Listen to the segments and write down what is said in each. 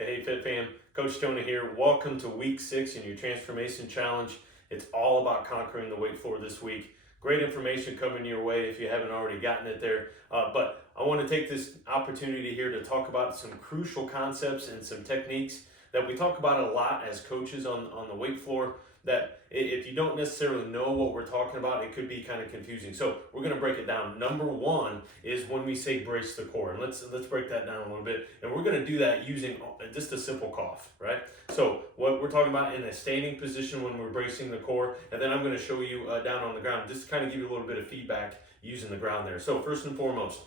Hey Fit Fam, Coach Jonah here. Welcome to week 6 in your transformation challenge. It's all about conquering the weight floor this week. Great information coming your way if you haven't already gotten it there. But I want to take this opportunity here to talk about some crucial concepts and some techniques that we talk about a lot as coaches on the weight floor, that if you don't necessarily know what we're talking about, it could be kind of confusing. So we're going to break it down. Number one is when we say brace the core. And let's break that down a little bit. And we're going to do that using just a simple cough, right? So what we're talking about in a standing position when we're bracing the core, and then I'm going to show you down on the ground, just to kind of give you a little bit of feedback using the ground there. So first and foremost,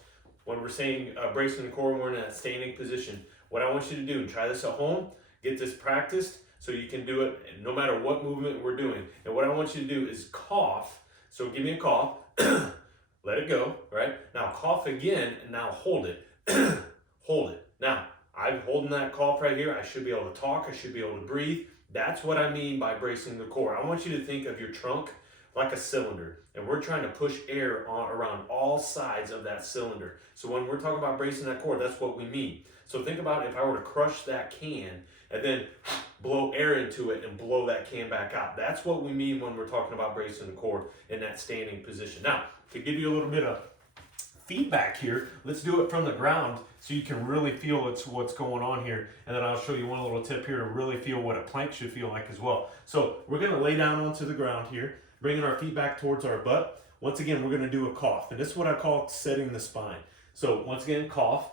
when we're saying bracing the core, when we're in that standing position, what I want you to do, and try this at home, get this practiced, so you can do it no matter what movement we're doing. And what I want you to do is cough. So give me a cough, let it go, right? Now cough again, and now hold it, hold it. Now, I'm holding that cough right here. I should be able to talk, I should be able to breathe. That's what I mean by bracing the core. I want you to think of your trunk like a cylinder, and we're trying to push air around all sides of that cylinder. So when we're talking about bracing that core, that's what we mean. So think about if I were to crush that can and then blow air into it and blow that can back out. That's what we mean when we're talking about bracing the core in that standing position. Now, to give you a little bit of feedback here, let's do it from the ground so you can really feel what's going on here. And then I'll show you one little tip here to really feel what a plank should feel like as well. So we're gonna lay down onto the ground here, bringing our feet back towards our butt. Once again, we're gonna do a cough. And this is what I call setting the spine. So once again, cough.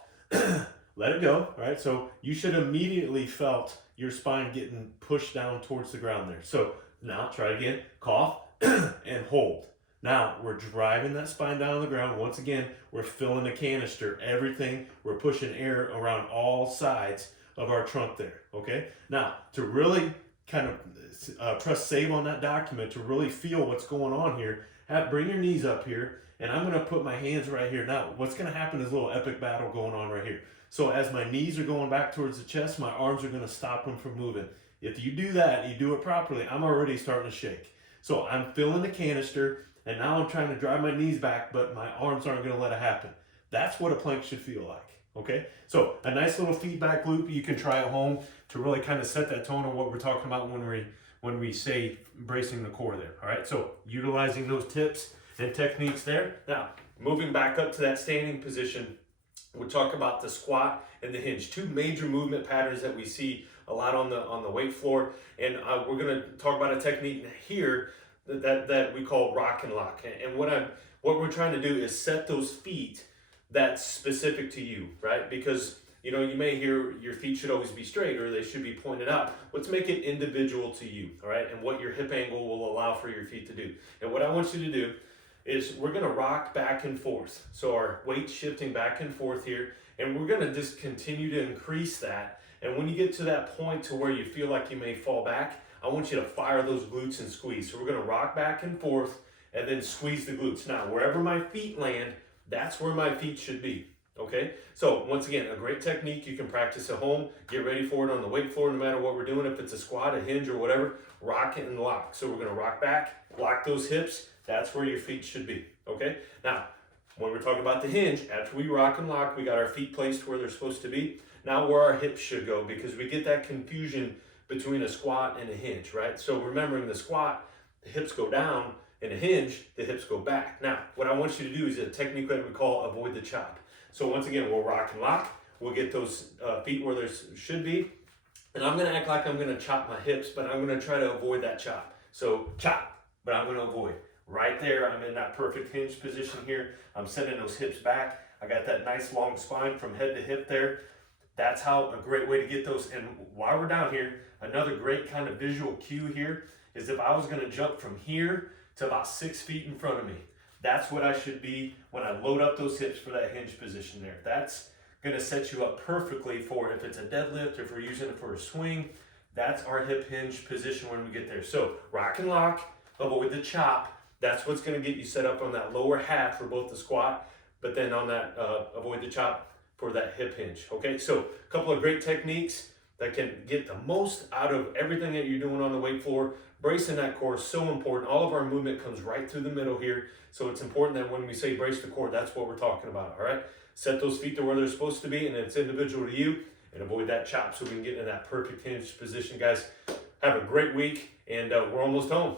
Let it go, all right? So you should immediately felt your spine getting pushed down towards the ground there. So now try again, cough and hold. Now we're driving that spine down on the ground. Once again, we're filling the canister, everything. We're pushing air around all sides of our trunk there, okay? Now to really kind of press save on that document, to really feel what's going on here, bring your knees up here, and I'm gonna put my hands right here. Now what's gonna happen is a little epic battle going on right here. So as my knees are going back towards the chest, my arms are going to stop them from moving. If you do that, you do it properly, I'm already starting to shake. So I'm filling the canister, and now I'm trying to drive my knees back, but my arms aren't going to let it happen. That's what a plank should feel like, okay? So a nice little feedback loop you can try at home to really kind of set that tone on what we're talking about when we say bracing the core there, all right? So utilizing those tips and techniques there. Now, moving back up to that standing position, we'll talk about the squat and the hinge, two major movement patterns that we see a lot on the weight floor. And we're going to talk about a technique here that we call rock and lock. And what we're trying to do is set those feet that's specific to you, right? Because you may hear your feet should always be straight or they should be pointed out. Let's make it individual to you, all right? And what your hip angle will allow for your feet to do. And what I want you to do is we're going to rock back and forth. So our weight shifting back and forth here, and we're going to just continue to increase that. And when you get to that point to where you feel like you may fall back, I want you to fire those glutes and squeeze. So we're going to rock back and forth and then squeeze the glutes. Now, wherever my feet land, that's where my feet should be. Okay, so once again, a great technique you can practice at home. Get ready for it on the weight floor, no matter what we're doing. If it's a squat, a hinge, or whatever, rock it and lock. So we're going to rock back, lock those hips. That's where your feet should be, okay? Now, when we're talking about the hinge, after we rock and lock, we got our feet placed where they're supposed to be. Now where our hips should go, because we get that confusion between a squat and a hinge, right? So remembering the squat, the hips go down, and a hinge, the hips go back. Now, what I want you to do is a technique that we call avoid the chop. So once again, we'll rock and lock. We'll get those feet where they should be. And I'm gonna act like I'm gonna chop my hips, but I'm gonna try to avoid that chop. So chop, but I'm gonna avoid. Right there, I'm in that perfect hinge position here. I'm sending those hips back. I got that nice long spine from head to hip there. That's how a great way to get those. And while we're down here, another great kind of visual cue here is if I was gonna jump from here to about 6 feet in front of me. That's what I should be when I load up those hips for that hinge position there. That's gonna set you up perfectly for if it's a deadlift, if we're using it for a swing, that's our hip hinge position when we get there. So rock and lock, avoid the chop. That's what's going to get you set up on that lower half for both the squat, but then on that avoid the chop for that hip hinge. Okay, so a couple of great techniques that can get the most out of everything that you're doing on the weight floor. Bracing that core is so important. All of our movement comes right through the middle here, so it's important that when we say brace the core, that's what we're talking about, all right? Set those feet to where they're supposed to be, and it's individual to you. and avoid that chop so we can get in that perfect hinge position. Guys, have a great week, and we're almost home.